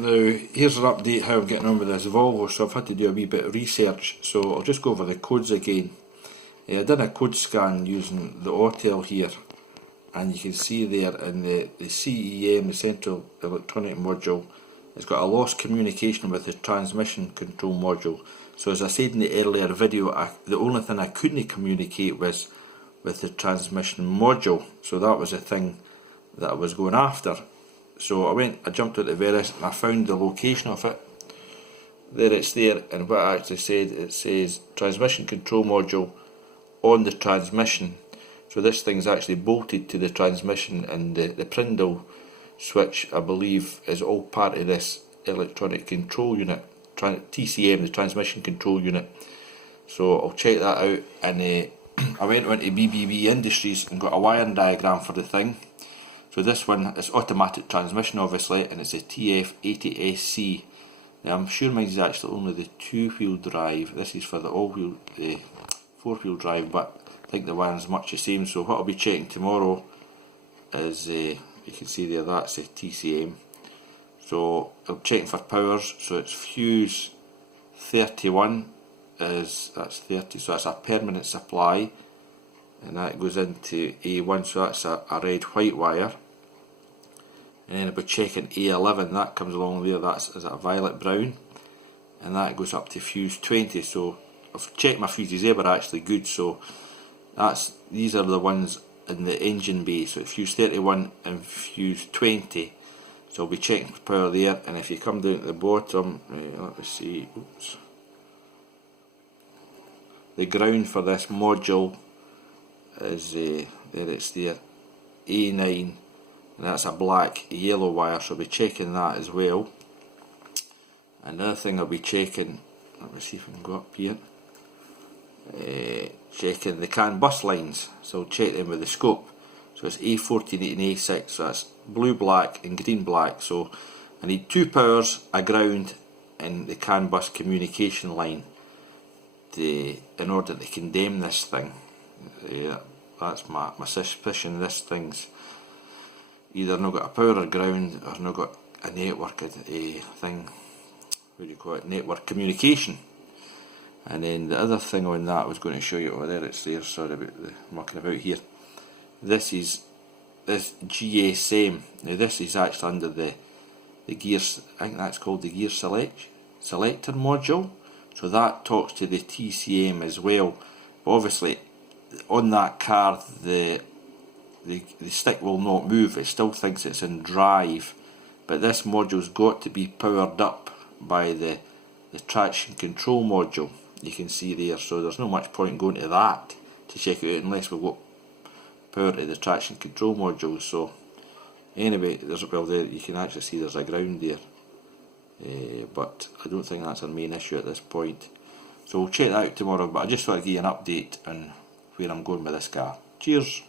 Now, here's an update how I'm getting on with this Volvo. So I've had to do a wee bit of research, so I'll just go over the codes again. I did a code scan using the Autel here, and you can see there in the CEM, the Central Electronic Module, it's got a lost communication with the transmission control module. So as I said in the earlier video, the only thing I couldn't communicate was with the transmission module. So that was the thing that I was going after. So I jumped out the Veris and I found the location of it. There it's there, and what I actually said, it says transmission control module on the transmission. So this thing's actually bolted to the transmission, and the Prindle switch, I believe, is all part of this electronic control unit, TCM, the transmission control unit. So I'll check that out, and I went into BBB Industries and got a wiring diagram for the thing. So this one is automatic transmission, obviously, and it's a TF80SC. Now I'm sure mine is actually only the 2-wheel drive. This is for the all-wheel, 4-wheel drive, but I think the wiring's much the same. So what I'll be checking tomorrow is, you can see there, that's a TCM. So I'm checking for powers. So it's fuse 31 that's 30, so that's a permanent supply, and that goes into A1, so that's a red-white wire. And then I'll be checking A11, that comes along there, that's a violet-brown, and that goes up to fuse 20. So I've checked my fuses, they were actually good. So these are the ones in the engine bay, so it's fuse 31 and fuse 20. So I'll be checking for power there, and if you come down to the bottom, let me see, oops, the ground for this module is, there it's there, A9, and that's a black yellow wire, so I'll be checking that as well. Another thing I'll be checking, let me see if I can go up here, checking the CAN bus lines, so I'll check them with the scope. So it's A14, 8 and A6, so that's blue black and green black. So I need 2 powers, a ground, and the CAN bus communication line in order to condemn this thing. That's my suspicion. This thing's either not got a power or ground, or not got a network thing, what do you call it, network communication. And then the other thing on that I was going to show you over there, it's there, sorry about the mucking about here. This GSM, now this is actually under the gears, I think that's called the gear selector module. So that talks to the TCM as well. But obviously on that car the stick will not move, it still thinks it's in drive, but this module's got to be powered up by the traction control module, you can see there. So there's no much point going to that to check it out unless we've got power to the traction control module. So anyway, there you can actually see there's a ground there, but I don't think that's our main issue at this point. So we'll check that out tomorrow, but I just thought I'd give you an update on where I'm going with this car. Cheers.